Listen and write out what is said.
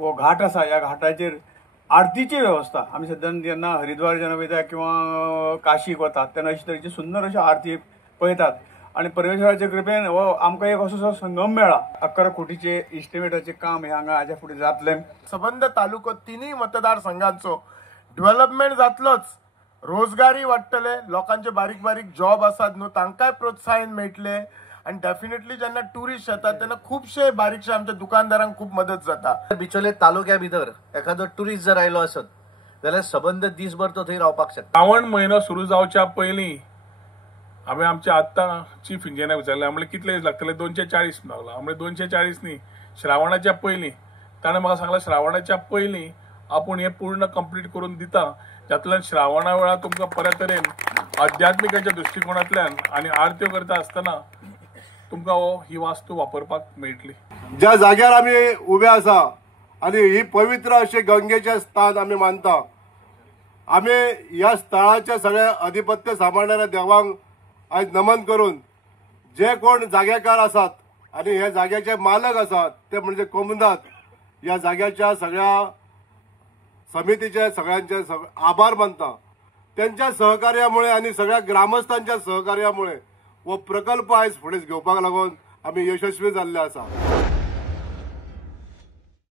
हो घाट आसा ह्या घाटाचेर आरतीची वेवस्था आमी सद्यान जेन्ना हरिद्वार जेन्ना वयता किंवा काशीक वतात तेन्ना अशे तरेची सुंदर अशी आरती पळयतात आणि परमेश्वराचे कृपेन हो आमकां एक असो संगम मेळ्ळा 11 कोटीचे इस्टिमेटाचे काम हे हांगा हाज्या फुडें जातलें। सबंद तालुको तिनूय मतदारसंघांचो डेव्हलपमेंट जातलोच, रोजगारी वाडटले, लोकांचे बारीक बारीक जॉब आसात न्हू तांकांय प्रोत्साहन मेळटले आणि डेफिनेटली जेन्ना टुरिस्ट येतात तेन्ना खूबशे बारीकशे आमच्या दुकानदारांक खूब मदत जाता। बिचोले तालुक्या भितर एखादो टुरिस्ट जर आयलो आसत जाल्यार सबंद दिसभर तो थंय रावपाक शकता। श्रावण म्हयनो सुरू जावच्या पयलीं हांवें आमच्या आत्तां चीफ इंजिनियर विचारलें, आमले कितले दीस लागतले? 240 लागला। आमले 240 न्ही, श्रावणाच्या पयलीं। ताणें म्हाका सांगलें श्रावणाच्या पयलीं आपूण हें पूर्ण कंप्लीट करून दिता, जातूंतल्यान श्रावणा वेळार तुमकां बऱ्या तरेन आध्यात्मिकाच्या दृश्टिकोनांतल्यान आनी आरत्यो करता आसतना तुमकां ही वास्तू वापरपाक मेळटली। ज्या जाग्यार आमी उबे आसा आनी ही पवित्र अशें गंगेचें स्थान आमी मानता, आमी ह्या स्थळाचे सगळे अधिपत्य सांबाळणाऱ्या देवांक आज नमन करून जे कोण जागेकार आसात आणि ह्या जाग्याचे मालक आसात ते म्हणजे कोमदात, ह्या जाग्याच्या सगळ्या समितीचे सगळ्यांचे आभार मानता। त्यांच्या सहकार्यामुळे आणि सगळ्या ग्रामस्थांच्या सहकार्यामुळे हो प्रकल्प आज फुडें घेवपाक लागून आमी यशस्वी जाल्ले आसा।